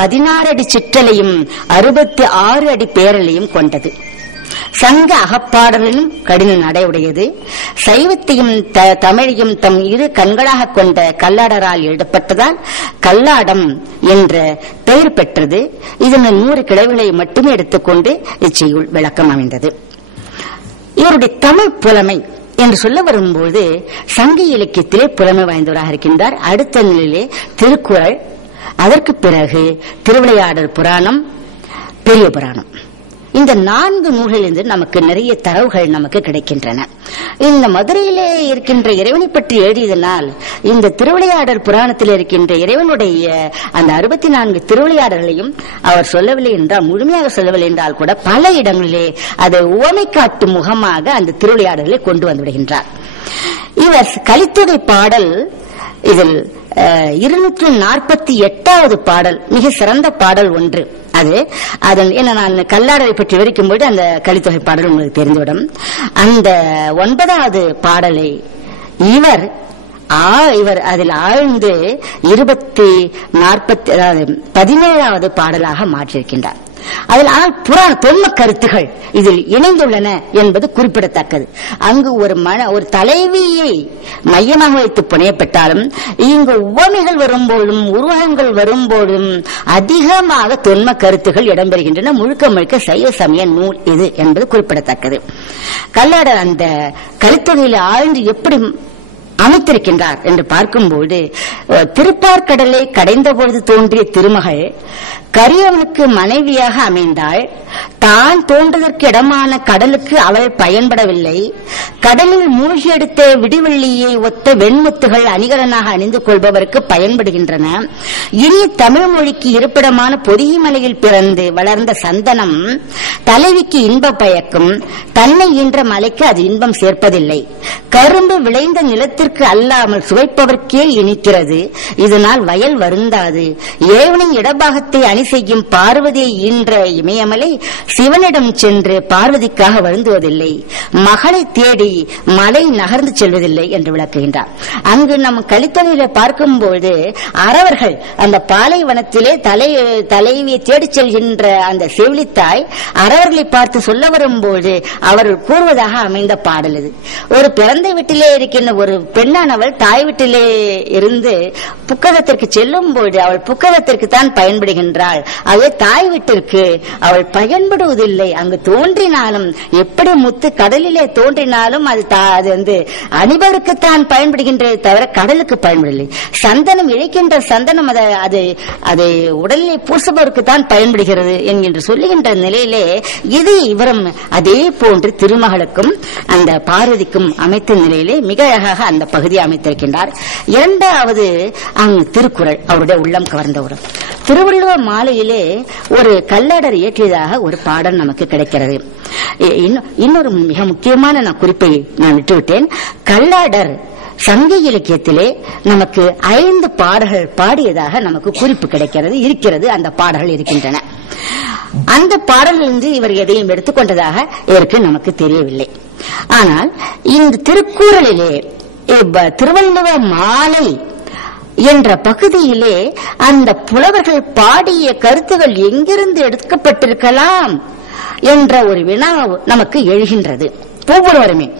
பதினாறு அடி சிற்றலையும் அறுபத்தி ஆறு அடி பேரலையும் கொண்டது. சங்க அகப்பாடலிலும் கடின நடையுடையது சைவத்தையும் த- தமிழையும் தம் இரு கண்களாக கொண்ட கல்லாடரால் எழுதப்பட்டதால் கல்லாடம் என்ற பெயர் பெற்றது. இதன் நூறு கிளைகளை மட்டுமே எடுத்துக்கொண்டு இச்செய்யுள் விளக்கம் அமைந்தது. இவருடைய தமிழ் புலமை என்று சொல்ல வரும்போது சங்க இலக்கியத்திலே புலமை வாய்ந்தவராக இருக்கின்றார். அடுத்த நிலையிலே திருக்குறள் அதற்கு பிறகு திருவிளையாடல் புராணம் பெரிய புராணம். இந்த நான்கு நூல்களிலிருந்து நமக்கு நிறைய தரவுகள் நமக்கு கிடைக்கின்றன. இந்த மதுரையிலே இருக்கின்ற இறைவனை பற்றி எழுதியதனால் இந்த திருவிளையாடல் புராணத்தில் இருக்கின்ற இறைவனுடைய அந்த அறுபத்தி நான்கு திருவிளையாடல்களையும் அவர் சொல்லவில்லை என்றால் முழுமையாக சொல்லவில்லை என்றால் கூட பல இடங்களிலே அதை உவமை காட்டும் முகமாக அந்த திருவிளையாடல்களை கொண்டு வந்து விடுகின்றார். இவர் கலித்தொகை பாடல் இதில் இருநூற்று நாற்பத்தி எட்டாவது பாடல் மிக சிறந்த பாடல் ஒன்று. அது அதன் என்ன நான் கல்லாடலை பற்றி விவரிக்கும்போது அந்த கலித்தொகை பாடல் உங்களுக்கு தெரிந்துவிடும். அந்த ஒன்பதாவது பாடலை இவர் ஆ இவர் அதில் ஆழ்ந்து இருபத்தி நாற்பத்தி அதாவது பதினேழாவது பாடலாக மாற்றியிருக்கின்றார். அதில் ஆனால் புராண தொன்ம கருத்துகள் இதில் இணைந்துள்ளன என்பது குறிப்பிடத்தக்கது. அங்கு ஒரு மன ஒரு தலைவியை மையமாக வைத்து புனையப்பட்டாலும் இங்கு உவமைகள் வரும்போதும் உருவகங்கள் வரும்போதும் அதிகமாக தொன்ம கருத்துகள் இடம்பெறுகின்றன. முழுக்க முழுக்க சைவ சமய நூல் இது என்பது குறிப்பிடத்தக்கது. கல்லாடர் அந்த கருத்தொகையில் ஆழ்ந்து எப்படி அமைத்திருக்கின்றார் என்று பார்க்கும்போது திருப்பார்கடலை கடைந்தபொழுது தோன்றிய திருமகள் கரியவனுக்கு மனைவியாக அமைந்தாள். தான் தோன்றதற்கு இடமான கடலுக்கு அவள் பயன்படவில்லை. கடலில் மூழ்கி எடுத்த விடிவெள்ளியை ஒத்த வெண்முத்துகள் அணிகலனாக அணிந்து கொள்பவருக்கு பயன்படுகின்றன. இனி தமிழ் மொழிக்கு இருப்பிடமான பொதிகைமலையில் பிறந்து வளர்ந்த சந்தனம் தலைவிக்கு இன்ப பயக்கும். தன்னை ஈன்ற மலைக்கு அது இன்பம் சேர்ப்பதில்லை. கரும்பு விளைந்த நிலத்திற்கு அல்லாமல் சுவைப்பவர்க்கே இனிக்கிறது. இதனால் வயல் வருந்தாது. ஏவனின் இடபாகத்தை அணி செய்யும் பார்வதியை ஈன்ற இமயமலை சிவனிடம் சென்று பார்வதிக்காக வருந்துவதில்லை. மகளை தேடி மலை நகர்ந்து செல்வதில்லை என்று விளக்குகின்றார். அங்கு நம் கலித்தொகையில பார்க்கும்போது அறவர்கள் அந்த பாலைவனத்திலே தலை தலைவியை தேடிச் செல்கின்ற அந்த செவிலித்தாய் அறவர்களை பார்த்து சொல்ல வரும்போது அவர்கள் கூறுவதாக அமைந்த பாடல் இது. ஒரு பிறந்த வீட்டிலே இருக்கின்ற ஒரு பெண்ணானவள் தாய் வீட்டிலே இருந்து புக்ககத்திற்கு செல்லும் போது அவள் புக்ககத்திற்கு தான் பயன்படுகின்றாள். அதே தாய் வீட்டிற்கு அவள் பயன்படுவதில்லை. அங்கு தோன்றினாலும் எப்படி முத்து கடலிலே தோன்றினாலும் அது அது வந்து அணிபவருக்குத்தான் பயன்படுகின்றதை தவிர கடலுக்கு பயன்படவில்லை. சந்தனம் இழைக்கின்ற சந்தனம் அதை அது அதை உடலிலே பூசுபவருக்கு தான் பயன்படுகிறது என்கின்ற சொல்லுகின்ற நிலையிலே இது இவரும் அதே போன்று திருமகளுக்கும் அந்த பார்வதிக்கும் அமைத்த நிலையிலே மிக அழகாக அந்த அந்த பகுதியை அமைத்திருக்கின்றார். இரண்டாவது அங்கு திருக்குறள் அவருடைய உள்ளம் கவர்ந்த ஒரு திருவள்ளுவர் மாலையிலே ஒரு கல்லடர் இயற்றியதாக ஒரு பாடல் நமக்கு கிடைக்கிறது. இன்னொரு மிக முக்கியமான நான் குறிப்பை நான் விட்டுவிட்டேன். கல்லாடர் சங்க இலக்கியத்திலே நமக்கு ஐந்து பாடல்கள் பாடியதாக நமக்கு குறிப்பு கிடைக்கிறது இருக்கிறது அந்த பாடல்கள் இருக்கின்றன. அந்த பாடலிலிருந்து இவர் எதையும் எடுத்துக்கொண்டதாக இவருக்கு நமக்கு தெரியவில்லை. ஆனால் இந்த திருக்குறளிலே திருவள்ளுவ மாலை என்ற பகுதியிலே அந்த புலவர்கள் பாடிய கருத்துகள் எங்கிருந்து எடுக்கப்பட்டிருக்கலாம் என்ற ஒரு வினா நமக்கு எழுகின்றது. ஒவ்வொருவருமே.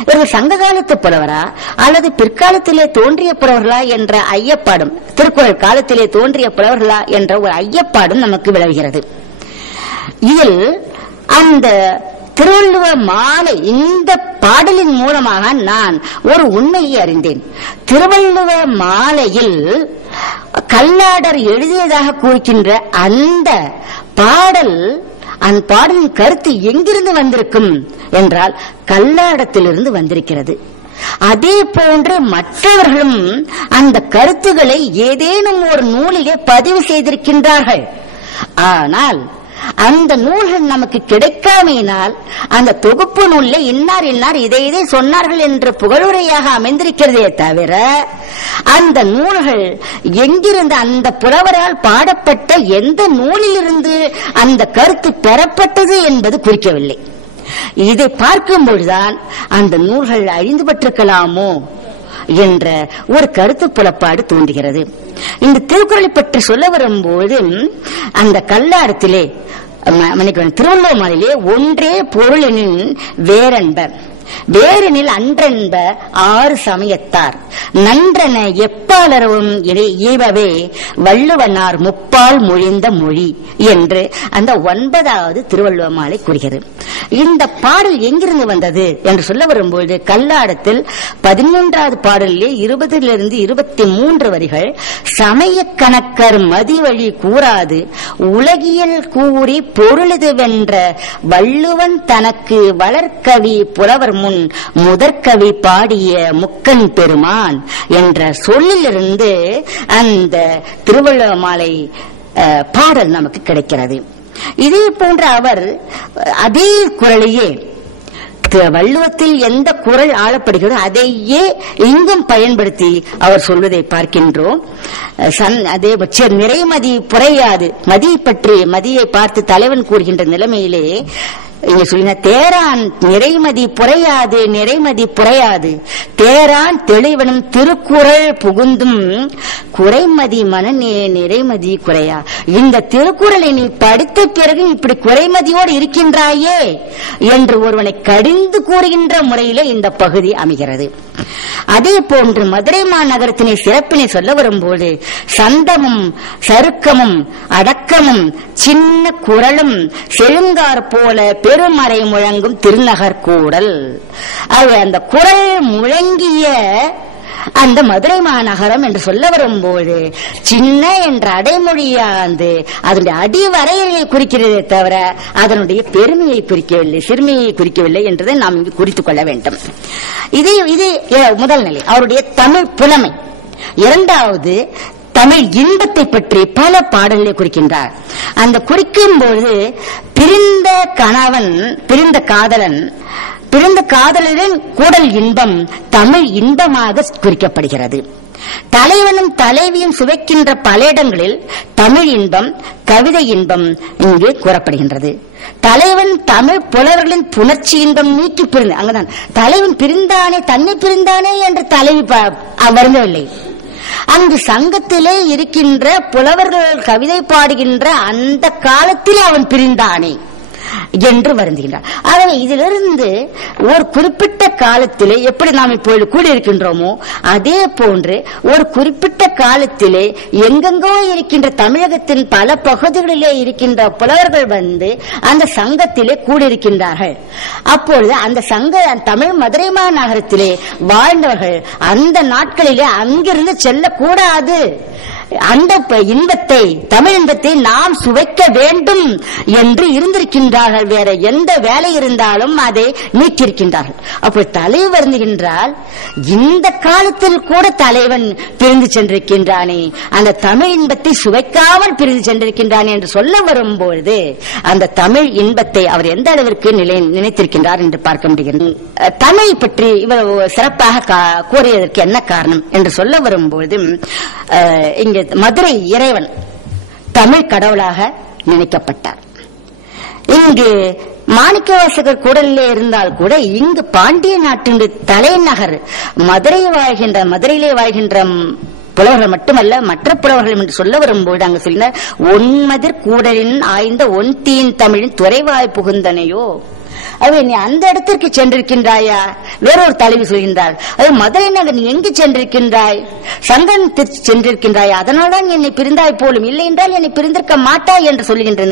இவர்கள் சங்க காலத்து புலவரா அல்லது பிற்காலத்திலே தோன்றிய புலவர்களா என்ற ஐயப்பாடும் திருக்குறள் காலத்திலே தோன்றிய புலவர்களா என்ற ஒரு ஐயப்பாடும் நமக்கு விளவுகிறது இதில் அந்த திருவள்ளுவர் மாலை இந்த பாடலின் மூலமாக நான் ஒரு உண்மையை அறிந்தேன். திருவள்ளுவர் மாலையில் கல்லாடர் எழுதியதாக கூறுகின்ற அந்த பாடல் அந்த பாடலின் கருத்து எங்கிருந்து வந்திருக்கும் என்றால் கல்லாடத்திலிருந்து வந்திருக்கிறது. அதே போன்று மற்றவர்களும் அந்த கருத்துக்களை ஏதேனும் ஒரு நூலிலே பதிவு செய்திருக்கின்றார்கள். ஆனால் அந்த நூல்கள் நமக்கு கிடைக்காமையினால் அந்த தொகுப்பு நூலில் இன்னார் இன்னார் இதை இதை சொன்னார்கள் என்ற புகழுரையாக அமைந்திருக்கிறதே தவிர அந்த நூல்கள் எங்கிருந்து அந்த புலவரால் பாடப்பட்ட எந்த நூலிலிருந்து அந்த கருத்து பெறப்பட்டது என்பது குறிக்கவில்லை. இதை பார்க்கும் பொழுதுதான் அந்த நூல்கள் அழிந்து பெற்றிருக்கலாமோ என்ற ஒரு கருத்து புலப்பாடு தோன்றுகிறது. இந்த திருக்குறளை பற்றி சொல்ல வரும்போது அந்த கல்லாரத்திலே ம- மன்னிக்கணும் திருவள்ளுவமாரிலே ஒன்றே பொருளெனின் வேறென்ப வேறெனில் அன்றென்ப ஆறு சமயத்தார். நன்றென எப்பாளரவும் ஈவவே வள்ளுவனார் முப்பால் மொழிந்த மொழி என்று அந்த ஒன்பதாவது திருவள்ளுவ மாலை கூறுகிறது. இந்த பாடல் எங்கிருந்து வந்தது என்று சொல்ல வரும்போது கல்லாடத்தில் பதிமூன்றாவது பாடலிலே இருபதிலிருந்து இருபத்தி மூன்று வரிகள் சமய கணக்கர் மதிவழி கூறாது உலகியல் கூறி பொருளது வென்ற வள்ளுவன் தனக்கு வளர்க்கவி புலவர் முன் முதற்கவி பாடிய முக்கன் பெருமான் என்ற சொல்லிலிருந்து அந்த திருவள்ளுவ மாலை பாடல் நமக்கு கிடைக்கிறது. இதே போன்ற அவர் அதே குரலையே வள்ளுவத்தில் எந்த குரல் ஆளப்படுகிறதோ அதையே இங்கும் பயன்படுத்தி அவர் சொல்வதை பார்க்கின்றோம். அதே நிறைமதி புரையாது மதியை பற்றி மதியை பார்த்து தலைவன் கூறுகின்ற நிலைமையிலே இங்க சொல்லின தேரான் நிறைமதி புறையாது நிறைமதி புறையாது தேரான் தெளிவனும் திருக்குறள் புகுந்தும் குறைமதி மனநே நிறைமதி குறையா. இந்த திருக்குறளை நீ படித்த பிறகு இப்படி குறைமதியோடு இருக்கின்றாயே என்று ஒருவனை கடிந்து கூறுகின்ற முறையிலே இந்த பகுதி அமைகிறது. அதே போன்று மதுரை மாநகரத்தினை சிறப்பினை சொல்ல வரும்போது சந்தமும் சருக்கமும் அடக்கமும் சின்ன குரலும் செழுங்கார் போல பெருமறை முழங்கும் திருநகர் கூடல். அது அந்த குரல் முழங்கிய அந்த மதுரை மாநகரம் என்று சொல்ல வரும்போது சின்ன என்ற அடைமொழியாந்து அதனுடைய அடிவரையை குறிக்கிறதே தவிர அதனுடைய பெருமையை குறிக்கவில்லை சிறுமையை குறிக்கவில்லை என்றதை நாம் இங்கு குறித்துக் கொள்ள வேண்டும். இது இது முதல் நிலை. அவருடைய தமிழ் புலமை. இரண்டாவது தமிழ் இன்பத்தை பற்றி பல பாடல்களை குறிக்கின்றார். அந்த குறிக்கும் பொழுது பிரிந்த கணவன் பிரிந்த காதலன் பிறந்த காதலரின் கூடல் இன்பம் தமிழ் இன்பமாக குறிக்கப்படுகிறது. தலைவனும் தலைவியும் சுவைக்கின்ற பல இடங்களில் தமிழ் இன்பம் கவிதை இன்பம் இங்கே கூறப்படுகின்றது. தலைவன் தமிழ் புலவர்களின் புணர்ச்சி இன்பம் நீக்கி பிரிந்து அங்கதான். தலைவன் பிரிந்தானே தன்னை பிரிந்தானே என்று தலைவி வருந்தவில்லை. அங்கு சங்கத்திலே இருக்கின்ற புலவர்கள் கவிதை பாடுகின்ற அந்த காலத்திலே அவன் பிரிந்தானே. என்று வருந்துகின்றார். ஆகவே இதிலிருந்து ஒரு குறிப்பிட்ட காலத்திலே எப்படி நாம் இப்பொழுது கூடியிருக்கின்றோமோ அதே போன்று ஒரு குறிப்பிட்ட காலத்திலே எங்கெங்கோ இருக்கின்ற தமிழகத்தின் பல பகுதிகளிலே இருக்கின்ற புலவர்கள் வந்து அந்த சங்கத்திலே கூடியிருக்கின்றார்கள். அப்பொழுது அந்த சங்க தமிழ் மதுரை மாநகரத்திலே வாழ்ந்தவர்கள் அந்த நாட்களிலே அங்கிருந்து செல்லக்கூடாது. அந்த இன்பத்தை தமிழ் இன்பத்தை நாம் சுவைக்க வேண்டும் என்று இருந்திருக்கின்றார்கள். வேற எந்த வேலை இருந்தாலும் அதை நீக்கியிருக்கின்றார்கள் அப்போ தலைவர் வருந்துகின்றால் இந்த காலத்தில் கூட தலைவன் பிரிந்து சென்றிருக்கின்றானே. அந்த தமிழ் இன்பத்தை சுவைக்காமல் பிரிந்து சென்றிருக்கின்றானே என்று சொல்ல வரும்பொழுது அந்த தமிழ் இன்பத்தை அவர் எந்த அளவிற்கு நிலை நினைத்திருக்கின்றார் என்று பார்க்க முடிகிறது. தமிழை பற்றி இவர் சிறப்பாக கா- கூறியதற்கு என்ன காரணம் என்று சொல்ல வரும்பொழுது அஹ், இங்கே மதுரை இறைவன் தமிழ் கடவுளாக நினைக்கப்பட்டார். இங்கு மாணிக்கவாசகர் கூடலிலே இருந்தால் கூட இங்கு பாண்டிய நாட்டின் தலைநகர் மதுரை வாழ்கின்ற மதுரையிலே வாழ்கின்ற புலவர்கள் மட்டுமல்ல மற்ற புலவர்கள் என்று சொல்ல வரும்போது அங்கு சொல்ல ஒன்மதிர் கூடலின் ஆய்ந்த ஒன் தீன் தமிழின் துறைவாய் புகுந்தனையோ அது நீ அந்த இடத்திற்கு சென்றிருக்கின்றாயா? வேறொரு தலைவி சொல்கின்றார் அது மதுரை நகர் நீ எங்கு சென்றிருக்கின்றாய்? சங்கன் சென்றிருக்கின்றாயா? அதனால்தான் என்னை பிரிந்தாய் போலும் இல்லை என்றால் என்னை பிரிந்திருக்க மாட்டாய் என்று சொல்கின்ற